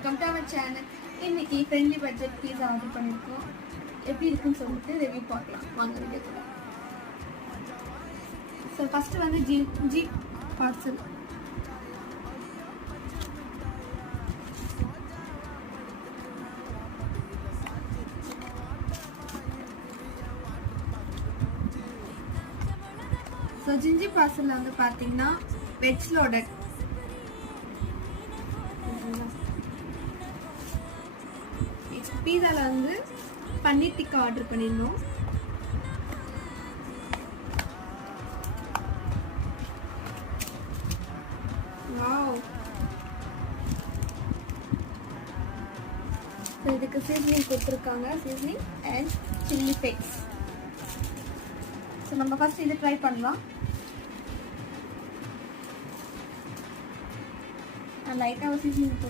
Welcome to our channel. இன்னைக்கு friendly budget pizza order பண்ணியிருக்கோம். எப்படி இருக்குன்னு சொல்லிட்டு ரிவ்யூ பார்க்கலாம் வாங்க வீடியோக்குள்ள. ஸோ ஃபஸ்ட்டு வந்து ஜி பார்சல். ஸோ ஜிஞ்சி பார்சலில் வந்து பார்த்தீங்கன்னா வெஜ் லோடட் பீஸாவில் வந்து பன்னீர் டிக்கா ஆர்டர் பண்ணியிருந்தோம். வாவ். ஸோ இதுக்கு சீசனிங் கொடுத்துருக்காங்க, seasoning and chilli flakes. So நம்ம ஃபர்ஸ்ட் இது ட்ரை பண்ணலாம். லைட்டாக ஒரு சீசனிங்